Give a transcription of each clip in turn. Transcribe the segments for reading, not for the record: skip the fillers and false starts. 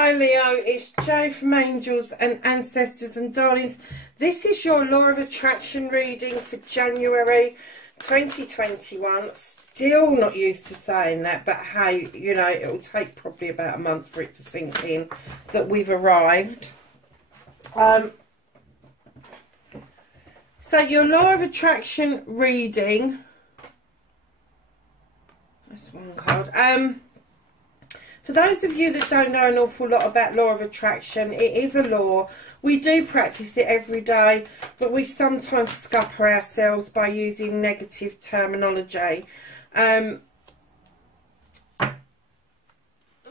Hi Leo, it's Jo from Angels and Ancestors and Darlings. This is your Law of Attraction reading for January 2021. Still not used to saying that, but hey, you know, it will take probably about a month for it to sink in that we've arrived. So your Law of Attraction reading, that's one card. For those of you that don't know an awful lot about Law of Attraction, it is a law. We do practice it every day, but we sometimes scupper ourselves by using negative terminology.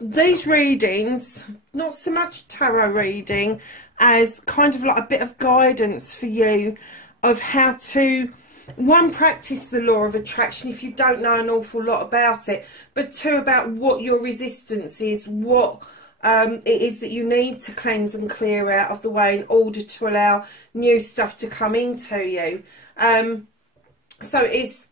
These readings, not so much tarot reading, as kind of like a bit of guidance for you of how to, one, practice the Law of Attraction if you don't know an awful lot about it, but two, about what your resistance is, what it is that you need to cleanse and clear out of the way in order to allow new stuff to come into you. So it's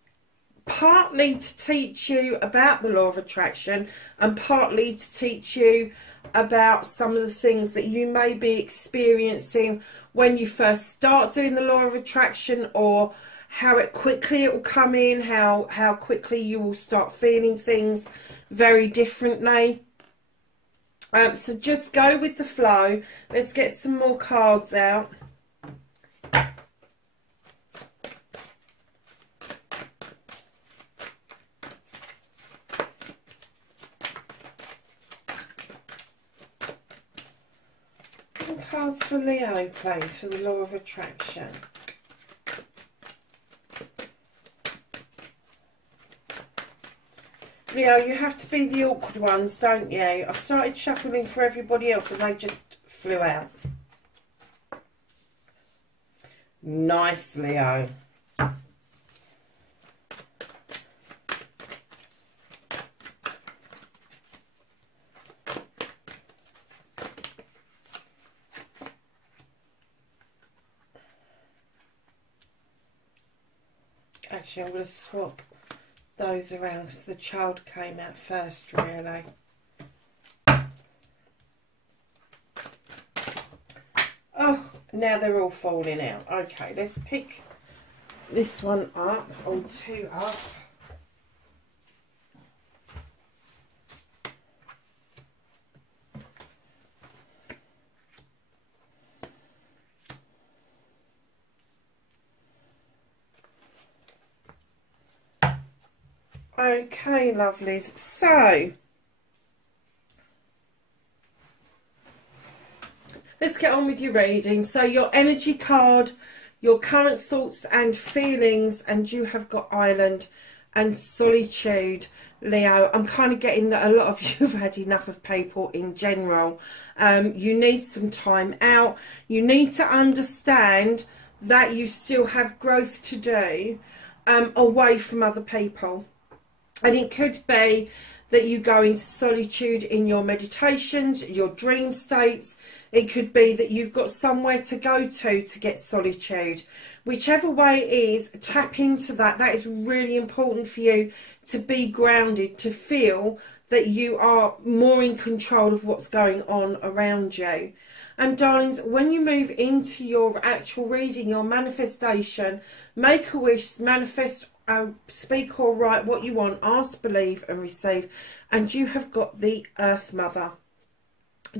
partly to teach you about the Law of Attraction and partly to teach you about some of the things that you may be experiencing when you first start doing the Law of Attraction, or how quickly it will come in, how quickly you will start feeling things very differently. So just go with the flow. Let's get some more cards out. Some cards for Leo, please, for the Law of Attraction. Leo, you have to be the awkward ones, don't you? I've started shuffling for everybody else and they just flew out. Nice, Leo. Actually, I'm going to swap those around because the child came out first, really. Oh, now they're all falling out. Okay, let's pick this one up, or two up. Okay, lovelies, so let's get on with your reading. So your energy card, your current thoughts and feelings, and you have got Island and Solitude, Leo. I'm kind of getting that a lot of you have had enough of people in general. You need some time out. You need to understand that you still have growth to do away from other people. And it could be that you go into solitude in your meditations, your dream states. It could be that you've got somewhere to go to get solitude. Whichever way it is, tap into that. That is really important for you to be grounded, to feel that you are more in control of what's going on around you. And darlings, when you move into your actual reading, your manifestation, make a wish, manifest, speak or write what you want, ask, believe and receive. And you have got the Earth Mother.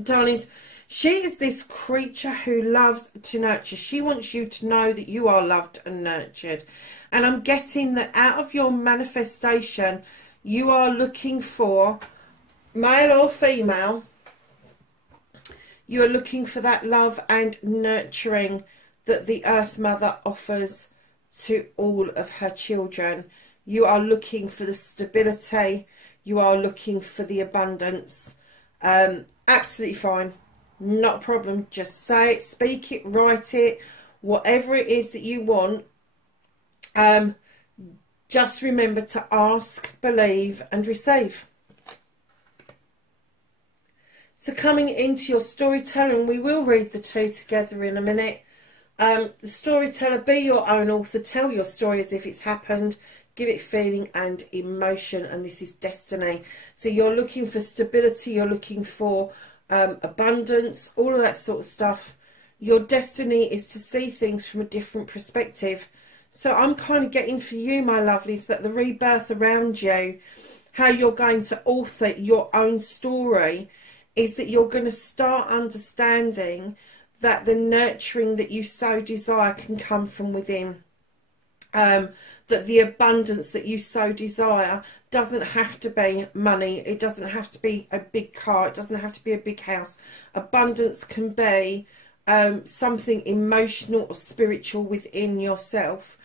Darlings, she is this creature who loves to nurture. She wants you to know that you are loved and nurtured. And I'm getting that out of your manifestation, you are looking for, male or female, you are looking for that love and nurturing that the Earth Mother offers to all of her children. You are looking for the stability. You are looking for the abundance. Absolutely fine. Not a problem. Just say it, speak it, write it, whatever it is that you want. Just remember to ask, believe and receive. So coming into your storyteller, and we will read the two together in a minute. The storyteller, be your own author, tell your story as if it's happened, give it feeling and emotion, and this is destiny. So you're looking for stability, you're looking for abundance, all of that sort of stuff. Your destiny is to see things from a different perspective. So I'm kind of getting for you, my lovelies, that the rebirth around you, how you're going to author your own story, is that you're going to start understanding that the nurturing that you so desire can come from within. That the abundance that you so desire doesn't have to be money. It doesn't have to be a big car. It doesn't have to be a big house. Abundance can be something emotional or spiritual within yourself.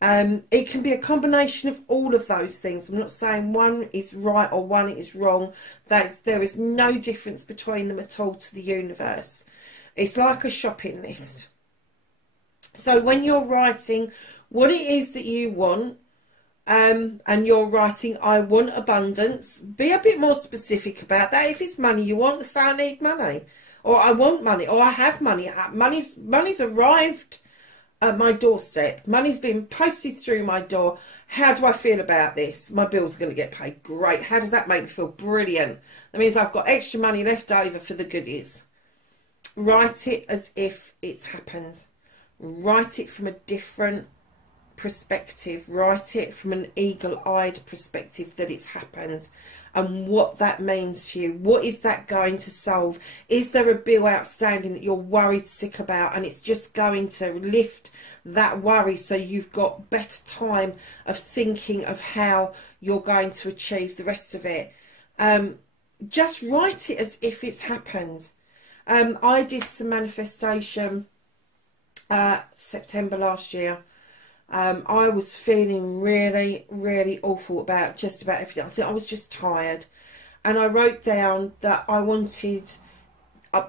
It can be a combination of all of those things. I'm not saying one is right or one is wrong. There is no difference between them at all to the universe. It's like a shopping list. So when you're writing what it is that you want, and you're writing, I want abundance, be a bit more specific about that. If it's money you want, say I need money, or I want money, or I have money. Money's arrived at my doorstep. Money's been posted through my door. How do I feel about this? My bill's going to get paid. Great. How does that make me feel? Brilliant. That means I've got extra money left over for the goodies. Write it as if it's happened. Write it from a different perspective. Write it from an eagle-eyed perspective, that it's happened and what that means to you. What is that going to solve? Is there a bill outstanding that you're worried sick about, and it's just going to lift that worry, so you've got better time of thinking of how you're going to achieve the rest of it? Just write it as if it's happened. I did some manifestation September last year. I was feeling really, really awful about just about everything. I think I was just tired. And I wrote down that I wanted,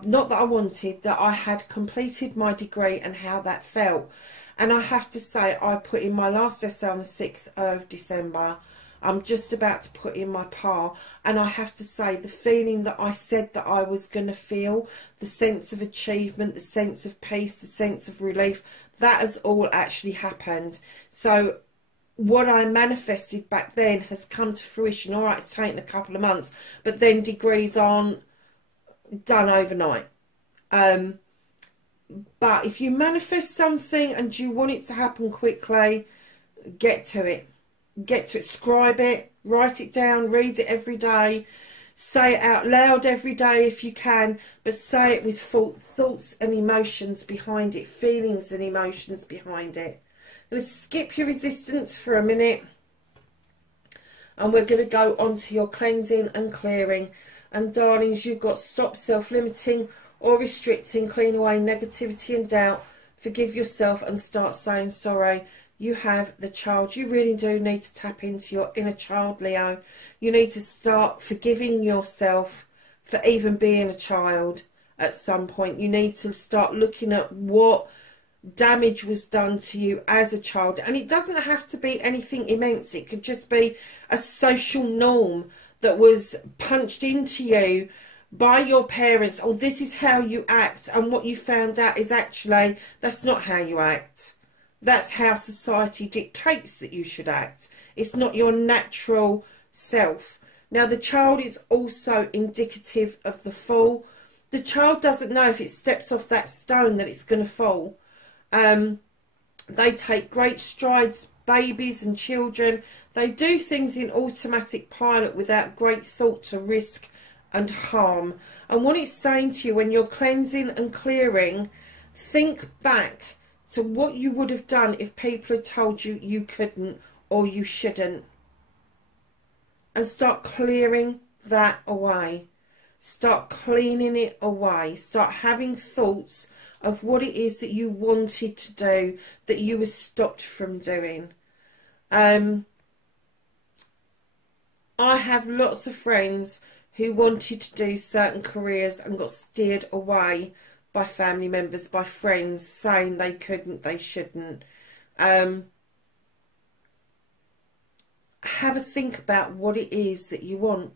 not that I wanted, that I had completed my degree and how that felt. And I have to say, I put in my last essay on the 6th of December. I'm just about to put in my PAR. And I have to say, the feeling that I said that I was going to feel, the sense of achievement, the sense of peace, the sense of relief, that has all actually happened. So what I manifested back then has come to fruition. All right, it's taken a couple of months, but then degrees aren't done overnight. But if you manifest something and you want it to happen quickly, get to it. Get to it. Scribe it. Write it down. Read it every day. Say it out loud every day if you can, but say it with thoughts and emotions behind it, feelings and emotions behind it. Let's skip your resistance for a minute, and we're going to go on to your cleansing and clearing. And darlings, you've got to stop self-limiting or restricting, clean away negativity and doubt, forgive yourself and start saying sorry. You have the child. You really do need to tap into your inner child, Leo. You need to start forgiving yourself for even being a child at some point. You need to start looking at what damage was done to you as a child. And it doesn't have to be anything immense. It could just be a social norm that was punched into you by your parents. Oh, this is how you act. And what you found out is actually that's not how you act. That's how society dictates that you should act. It's not your natural self. Now, the child is also indicative of the fall. The child doesn't know if it steps off that stone that it's going to fall. They take great strides, babies and children. They do things in automatic pilot without great thought to risk and harm. And what it's saying to you when you're cleansing and clearing, think back to what you would have done if people had told you you couldn't or you shouldn't. And start clearing that away. Start cleaning it away. Start having thoughts of what it is that you wanted to do that you were stopped from doing. I have lots of friends who wanted to do certain careers and got steered away by family members, by friends, saying they couldn't, they shouldn't. Have a think about what it is that you want,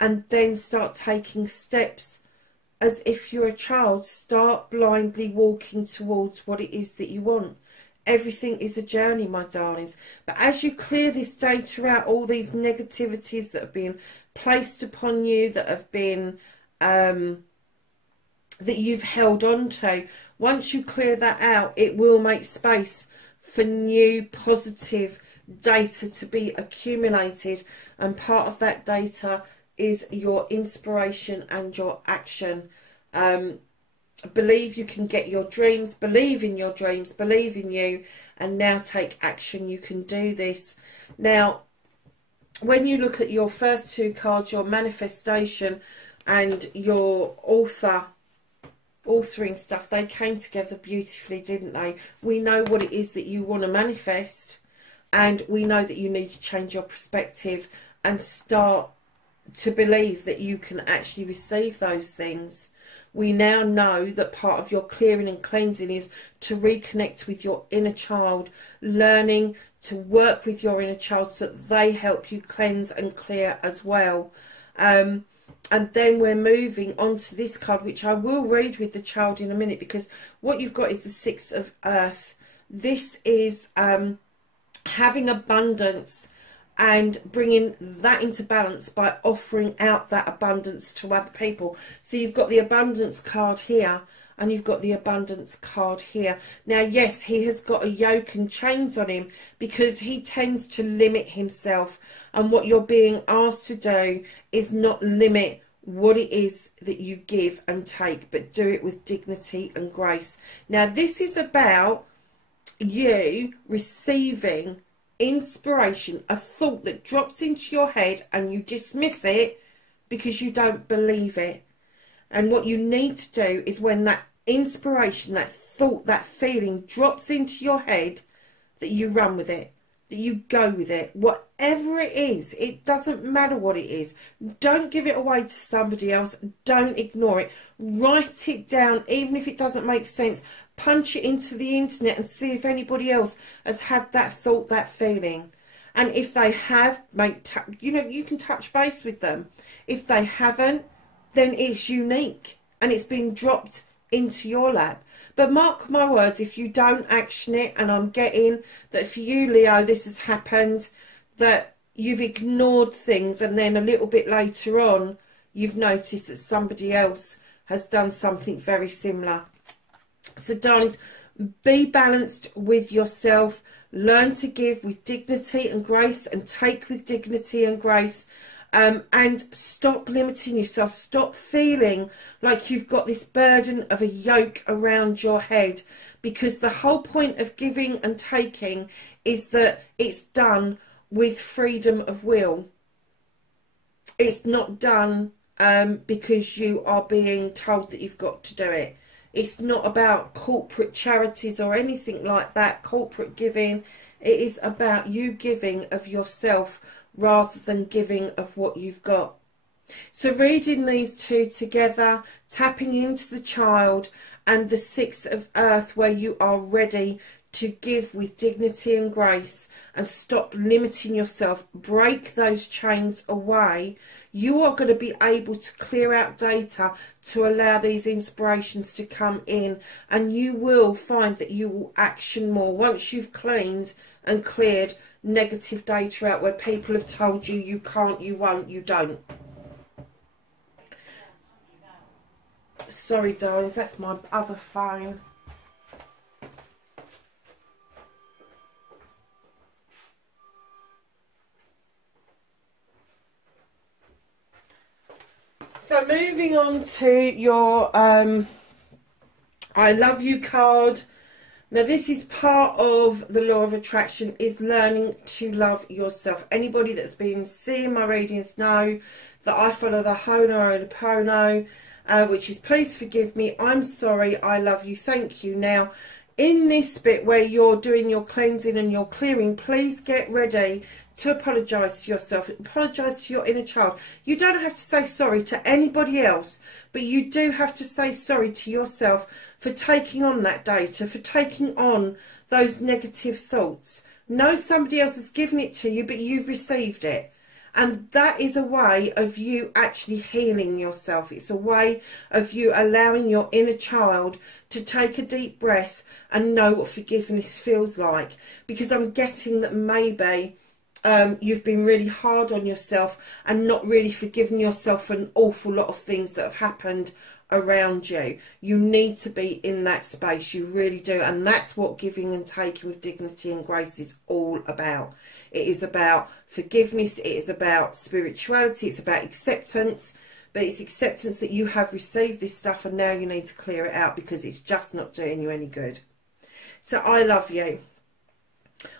and then start taking steps as if you're a child. Start blindly walking towards what it is that you want. Everything is a journey, my darlings. But as you clear this data out, all these negativities that have been placed upon you, that have been that you've held on to. Once you clear that out, it will make space for new positive data to be accumulated, and part of that data is your inspiration and your action. Believe you can get your dreams, believe in your dreams, believe in you, and now take action. You can do this. Now, when you look at your first two cards, your manifestation and your authoring stuff, they came together beautifully, didn't they? We know what it is that you want to manifest, and we know that you need to change your perspective and start to believe that you can actually receive those things. We now know that part of your clearing and cleansing is to reconnect with your inner child, learning to work with your inner child so that they help you cleanse and clear as well. And then we're moving on to this card, which I will read with the child in a minute, because what you've got is the Six of Earth. This is having abundance and bringing that into balance by offering out that abundance to other people. So you've got the abundance card here, and you've got the abundance card here. Now, yes, he has got a yoke and chains on him because he tends to limit himself. And what you're being asked to do is not limit what it is that you give and take, but do it with dignity and grace. Now, this is about you receiving inspiration, a thought that drops into your head and you dismiss it because you don't believe it. And what you need to do is, when that inspiration, that thought, that feeling drops into your head, that you run with it, that you go with it. Whatever it is, it doesn't matter what it is. Don't give it away to somebody else. Don't ignore it. Write it down, even if it doesn't make sense. Punch it into the internet and see if anybody else has had that thought, that feeling. And if they have, you can touch base with them. If they haven't, then it's unique and it's been dropped into your lap. But mark my words, if you don't action it, and I'm getting that for you, Leo, this has happened, that you've ignored things, and then a little bit later on, you've noticed that somebody else has done something very similar. So, darlings, be balanced with yourself. Learn to give with dignity and grace, and take with dignity and grace. And stop limiting yourself. Stop feeling like you've got this burden of a yoke around your head, because the whole point of giving and taking is that it's done with freedom of will. It's not done because you are being told that you've got to do it. It's not about corporate charities or anything like that, corporate giving. It is about you giving of yourself rather than giving of what you've got. So reading these two together, tapping into the child and the Six of Earth, where you are ready to give with dignity and grace and stop limiting yourself, break those chains away, you are going to be able to clear out data to allow these inspirations to come in, and you will find that you will action more once you've cleaned and cleared negative data out where people have told you you can't, you won't, you don't. Sorry, darlings, that's my other phone. So moving on to your I love you card. Now this is part of the law of attraction, is learning to love yourself. Anybody that's been seeing my readings know that I follow the Ho'oponopono, which is please forgive me, I'm sorry, I love you, thank you. Now in this bit where you're doing your cleansing and your clearing, please get ready to apologise to yourself, apologise to your inner child. You don't have to say sorry to anybody else, but you do have to say sorry to yourself for taking on that data, for taking on those negative thoughts. No, somebody else has given it to you, but you've received it. And that is a way of you actually healing yourself. It's a way of you allowing your inner child to take a deep breath and know what forgiveness feels like. Because I'm getting that maybe you've been really hard on yourself and not really forgiven yourself for an awful lot of things that have happened around you. You need to be in that space, you really do, and that's what giving and taking with dignity and grace is all about. It is about forgiveness, it is about spirituality, it's about acceptance, but it's acceptance that you have received this stuff and now you need to clear it out because it's just not doing you any good. So I love you.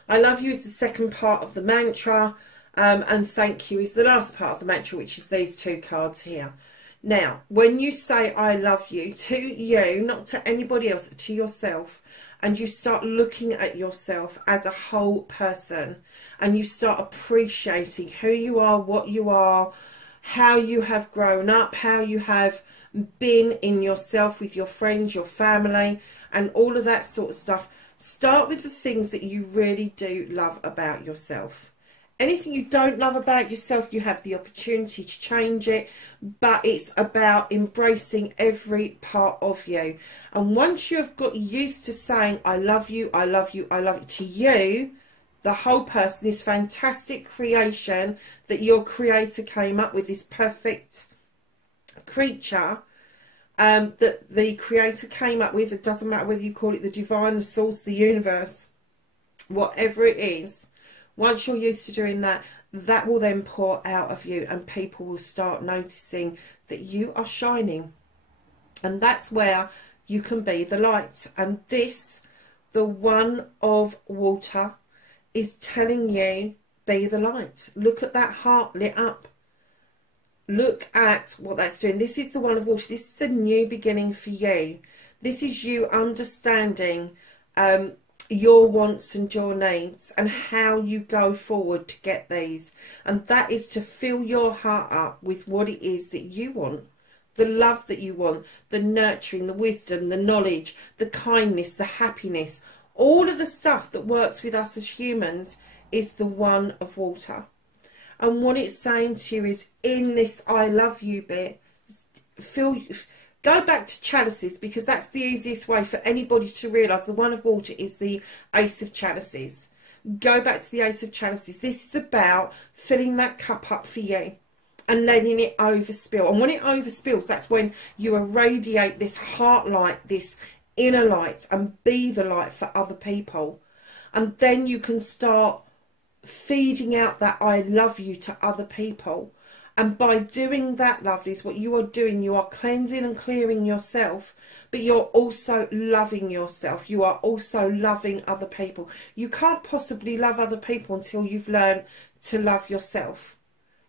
I love you is the second part of the mantra, and thank you is the last part of the mantra, which is these two cards here. Now, when you say I love you to you, not to anybody else, to yourself, and you start looking at yourself as a whole person, and you start appreciating who you are, what you are, how you have grown up, how you have been in yourself with your friends, your family, and all of that sort of stuff. Start with the things that you really do love about yourself. Anything you don't love about yourself, you have the opportunity to change it, but it's about embracing every part of you. And once you have got used to saying, I love you, I love you, I love you, to you, the whole person, this fantastic creation that your creator came up with, this perfect creature that the creator came up with, it doesn't matter whether you call it the divine, the source, the universe, whatever it is, once you're used to doing that, that will then pour out of you and people will start noticing that you are shining. And that's where you can be the light. And this, the one of water, is telling you, be the light. Look at that heart lit up. Look at what that's doing. This is the one of water. This is a new beginning for you. This is you understanding your wants and your needs and how you go forward to get these. And that is to fill your heart up with what it is that you want. The love that you want, the nurturing, the wisdom, the knowledge, the kindness, the happiness. All of the stuff that works with us as humans is the one of water. And what it's saying to you is, in this I love you bit, go back to chalices, because that's the easiest way for anybody to realise the one of water is the Ace of Chalices. Go back to the Ace of Chalices. This is about filling that cup up for you and letting it overspill. And when it overspills, that's when you irradiate this heart light, this inner light, and be the light for other people. And then you can start feeding out that I love you to other people. And by doing that, lovelies, what you are doing, you are cleansing and clearing yourself, but you're also loving yourself. You are also loving other people. You can't possibly love other people until you've learned to love yourself.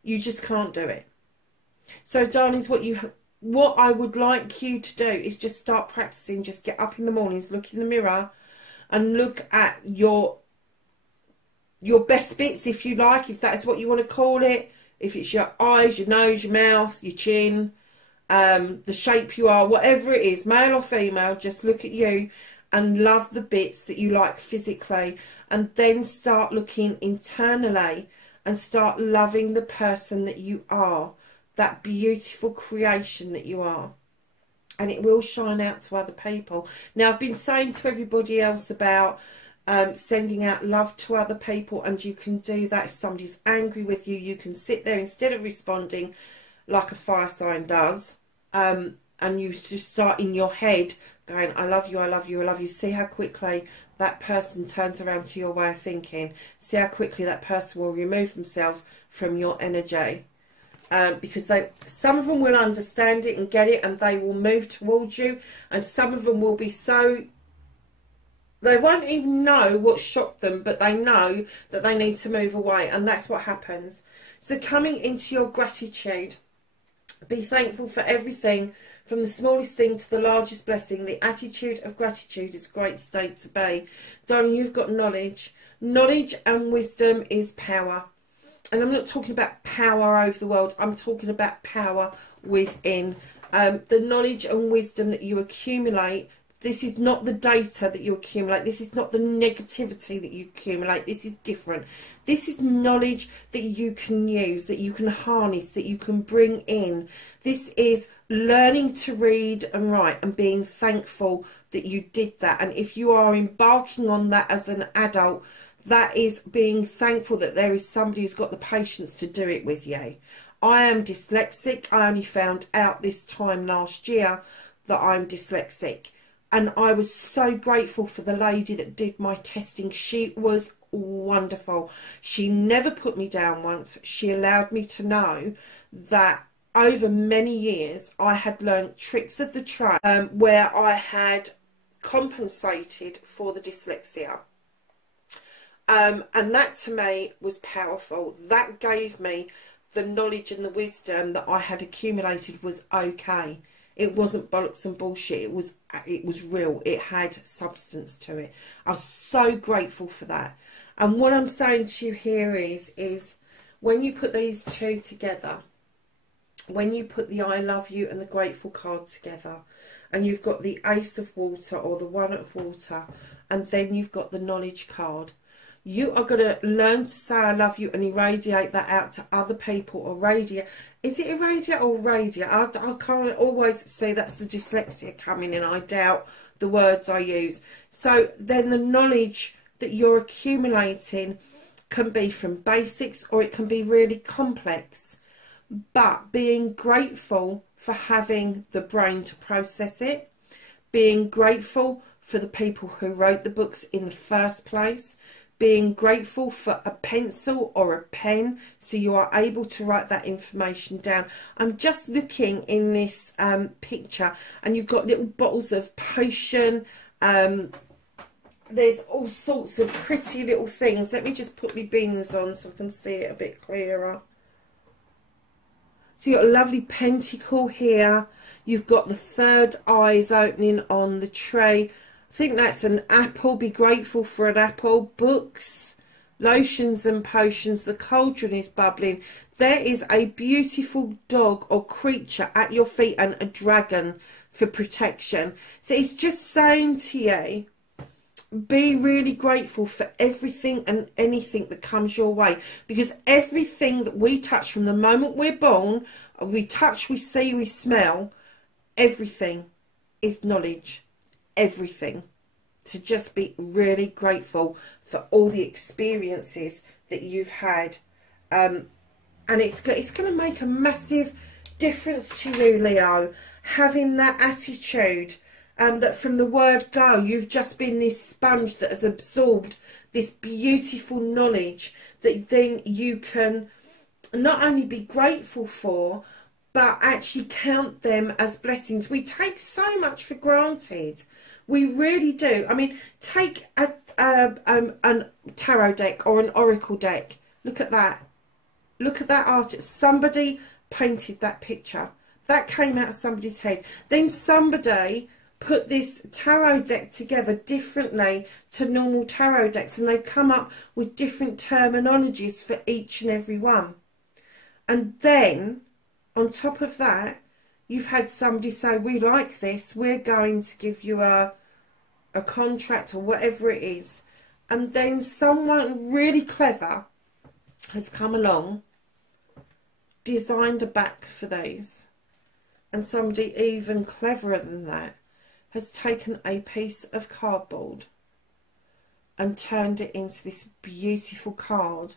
You just can't do it. So, darlings, what I would like you to do is just start practicing. Just get up in the mornings, look in the mirror, and look at your best bits, if you like, if that's what you want to call it. If it's your eyes, your nose, your mouth, your chin, the shape you are, whatever it is, male or female, just look at you and love the bits that you like physically, and then start looking internally and start loving the person that you are, that beautiful creation that you are. And it will shine out to other people. Now, I've been saying to everybody else about sending out love to other people, and you can do that. If somebody's angry with you, you can sit there instead of responding like a fire sign does, and you just start in your head going, I love you, I love you, I love you. See how quickly that person turns around to your way of thinking. See how quickly that person will remove themselves from your energy, because some of them will understand it and get it, and they will move towards you, and some of them will be so, they won't even know what shocked them, but they know that they need to move away, and that's what happens. So coming into your gratitude, be thankful for everything, from the smallest thing to the largest blessing. The attitude of gratitude is a great state to be. Darling, you've got knowledge. Knowledge and wisdom is power. And I'm not talking about power over the world. I'm talking about power within. The knowledge and wisdom that you accumulate, this is not the data that you accumulate. This is not the negativity that you accumulate. This is different. This is knowledge that you can use, that you can harness, that you can bring in. This is learning to read and write and being thankful that you did that. And if you are embarking on that as an adult, That is being thankful that there is somebody who's got the patience to do it with you. I am dyslexic. I only found out this time last year that I'm dyslexic. And I was so grateful for the lady that did my testing. She was wonderful. She never put me down once. She allowed me to know that over many years I had learned tricks of the trade where I had compensated for the dyslexia. And that to me was powerful. That gave me the knowledge and the wisdom that I had accumulated was okay. It wasn't bollocks and bullshit. It was real. It had substance to it. I was so grateful for that. And what I'm saying to you here is when you put these two together, when you put the I love you and the grateful card together, and you've got the Ace of Water or the One of Water, and then you've got the Knowledge card, you are going to learn to say I love you and irradiate that out to other people. Or radiate. Is it irradiate or radiate? I can't always see. That's the dyslexia coming in. I doubt the words I use. So then the knowledge that you're accumulating can be from basics or it can be really complex. But being grateful for having the brain to process it, being grateful for the people who wrote the books in the first place, being grateful for a pencil or a pen so you are able to write that information down. I'm just looking in this picture, and you've got little bottles of potion. There's all sorts of pretty little things. Let me just put my bins on so I can see it a bit clearer. So you've got a lovely pentacle here. You've got the third eyes opening on the tray. I think that's an apple. Be grateful for an apple. Books, lotions and potions. The cauldron is bubbling. There is a beautiful dog or creature at your feet and a dragon for protection. So it's just saying to you, be really grateful for everything and anything that comes your way, because everything that we touch from the moment we're born, we touch, we see, we smell, everything is knowledge. Everything. To just be really grateful for all the experiences that you've had, and it's going to make a massive difference to you, Leo, having that attitude, that from the word go you've just been this sponge that has absorbed this beautiful knowledge that then you can not only be grateful for but actually count them as blessings. We take so much for granted. We really do. I mean, take a tarot deck or an oracle deck. Look at that. Look at that art. Somebody painted that picture. That came out of somebody's head. Then somebody put this tarot deck together differently to normal tarot decks, and they've come up with different terminologies for each and every one. And then, on top of that, you've had somebody say, we like this, we're going to give you a contract or whatever it is. And then someone really clever has come along, designed a back for these. And somebody even cleverer than that has taken a piece of cardboard and turned it into this beautiful card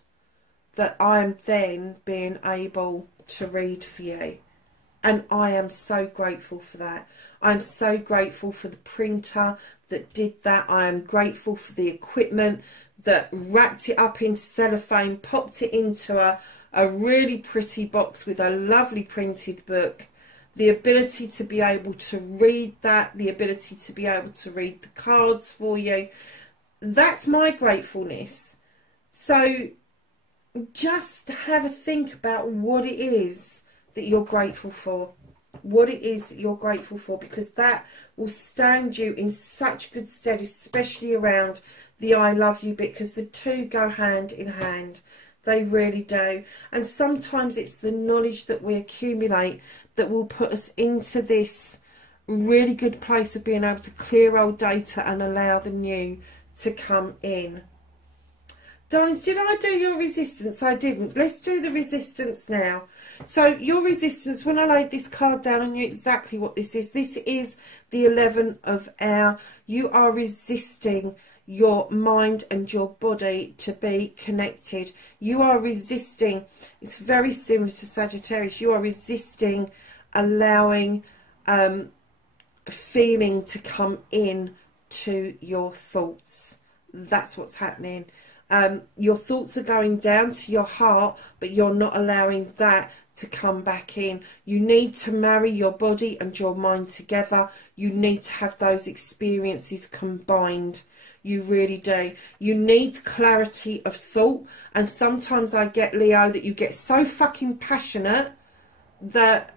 that I am then being able to read for you. And I am so grateful for that. I'm so grateful for the printer that did that. I am grateful for the equipment that wrapped it up in cellophane, popped it into a really pretty box with a lovely printed book. The ability to be able to read that, the ability to be able to read the cards for you. That's my gratefulness. So just have a think about what it is that you're grateful for. What it is that you're grateful for, because that will stand you in such good stead, especially around the I love you bit, because the two go hand in hand. They really do. And sometimes it's the knowledge that we accumulate that will put us into this really good place of being able to clear old data and allow the new to come in. Darlings, did I do your resistance? I didn't. Let's do the resistance now. So your resistance, when I laid this card down, I knew exactly what this is. This is the 11 of air. You are resisting. your mind and your body to be connected. You are resisting. It's very similar to Sagittarius. You are resisting allowing feeling to come in to your thoughts. That's what's happening. Your thoughts are going down to your heart, but you're not allowing that to come back in. You need to marry your body and your mind together. You need to have those experiences combined. You really do. You need clarity of thought. And sometimes I get, Leo, that you get so fucking passionate that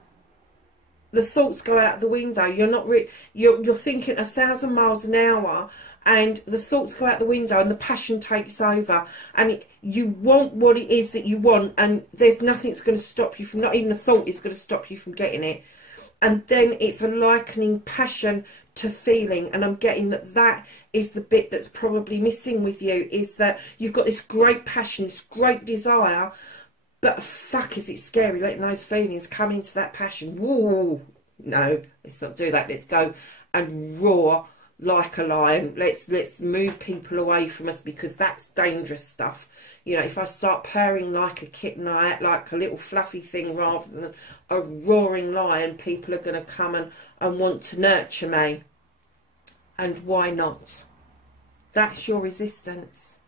the thoughts go out the window. You're not you're thinking 1,000 miles an hour, and the thoughts go out the window and the passion takes over, and you want what it is that you want, and there's nothing that's going to stop you from, not even a thought is going to stop you from getting it. And then it's a likening passion to feeling, and I'm getting that that is the bit that's probably missing with you, is that you've got this great passion, this great desire, but fuck, is it scary letting those feelings come into that passion. Whoa, no, let's not do that. Let's go and roar like a lion. Let's move people away from us, because that's dangerous stuff. You know, if I start purring like a kitten, I act like a little fluffy thing rather than a roaring lion, people are going to come and want to nurture me. And why not? That's your resistance.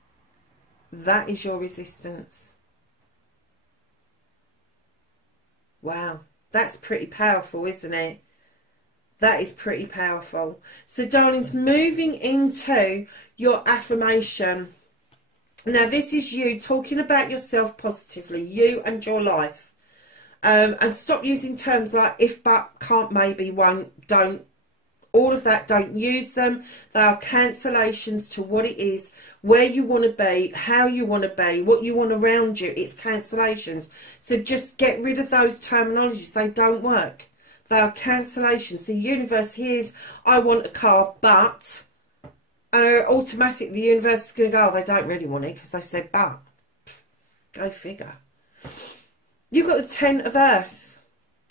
That is your resistance. Wow, that's pretty powerful, isn't it? That is pretty powerful. So, darlings, moving into your affirmation. Now, this is you talking about yourself positively, you and your life. And stop using terms like if, but, can't, maybe, won't, don't. All of that, don't use them. They are cancellations to what it is, where you want to be, how you want to be, what you want around you. It's cancellations. So just get rid of those terminologies. They don't work. They are cancellations. The universe hears, I want a car, but automatically the universe is going to go, oh, they don't really want it because they've said but. Go figure. You've got the 10 of Earth.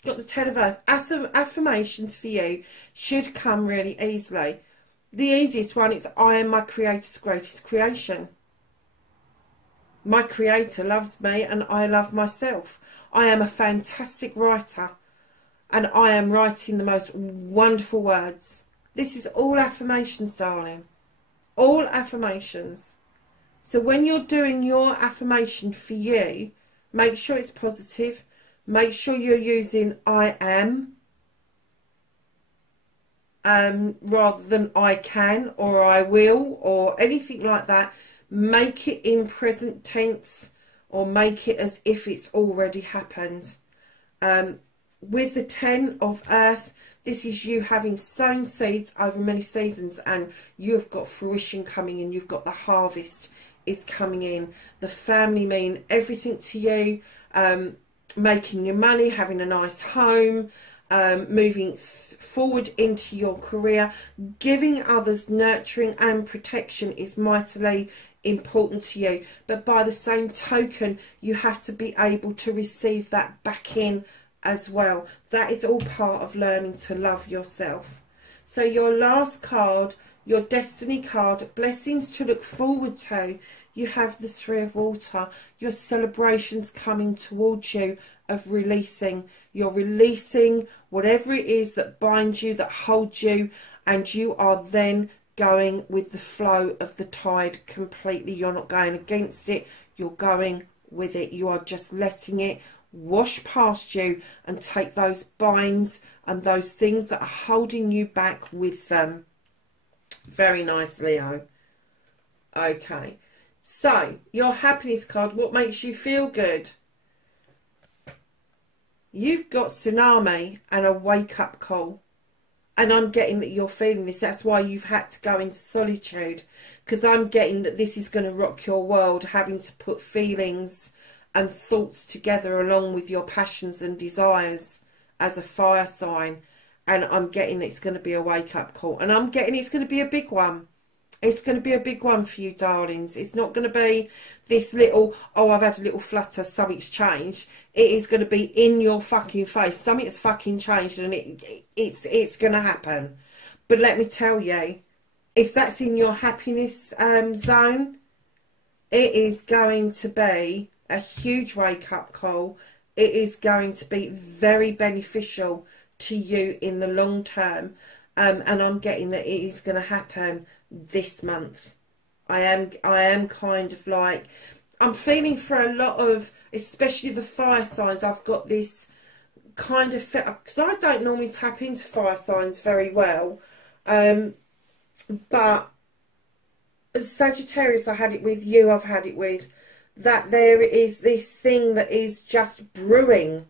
Got the 10 of Earth. Affirmations for you should come really easily. The easiest one is, I am my Creator's greatest creation. My Creator loves me and I love myself. I am a fantastic writer and I am writing the most wonderful words. This is all affirmations, darling. All affirmations. So when you're doing your affirmation for you, make sure it's positive. Make sure you're using I am rather than I can or I will or anything like that. Make it in present tense or make it as if it's already happened. With the 10 of Earth, this is you having sown seeds over many seasons and you've got fruition coming in. You've got the harvest is coming in. The family mean everything to you. Making your money, having a nice home, moving forward into your career, giving others nurturing and protection is mightily important to you. But by the same token, you have to be able to receive that back in as well. That is all part of learning to love yourself. So your last card, your destiny card, blessings to look forward to. You have the 3 of Water, your celebrations coming towards you of releasing. You're releasing whatever it is that binds you, that holds you, and you are then going with the flow of the tide completely. You're not going against it, you're going with it. You are just letting it wash past you and take those binds and those things that are holding you back with them. Very nice, Leo. Okay. So, your happiness card, what makes you feel good? You've got tsunami and a wake-up call. And I'm getting that you're feeling this. That's why you've had to go into solitude. Because I'm getting that this is going to rock your world, having to put feelings and thoughts together along with your passions and desires as a fire sign. And I'm getting it's going to be a wake-up call. And I'm getting it's going to be a big one. It's going to be a big one for you, darlings. It's not going to be this little, oh, I've had a little flutter, something's changed. It is going to be in your fucking face. Something's fucking changed and it's going to happen. But let me tell you, if that's in your happiness zone, it is going to be a huge wake-up call. It is going to be very beneficial to you in the long term. And I'm getting that it is going to happen this month. I am kind of like, I'm feeling for a lot of, especially the fire signs, I've got this kind of, because I don't normally tap into fire signs very well. But as Sagittarius, I had it with you, I've had it with, that there is this thing that is just brewing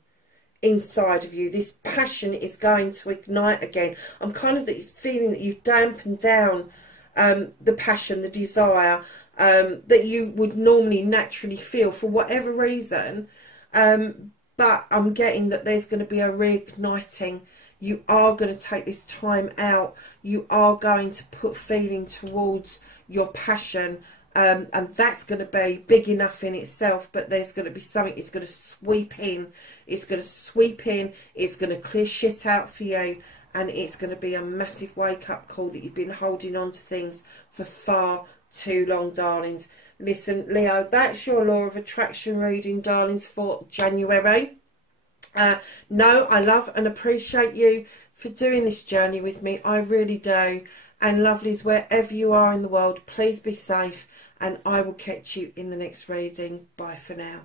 inside of you. This passion is going to ignite again. I'm kind of feeling that you've dampened down the passion, the desire that you would normally naturally feel for whatever reason. But I'm getting that there's going to be a reigniting. You are going to take this time out. You are going to put feeling towards your passion. And that's going to be big enough in itself. But there's going to be something that's going to sweep in. It's going to sweep in. It's going to clear shit out for you. And it's going to be a massive wake-up call that you've been holding on to things for far too long, darlings. Listen, Leo, that's your law of attraction reading, darlings, for January. No, I love and appreciate you for doing this journey with me. I really do. And lovelies, wherever you are in the world, please be safe. And I will catch you in the next reading. Bye for now.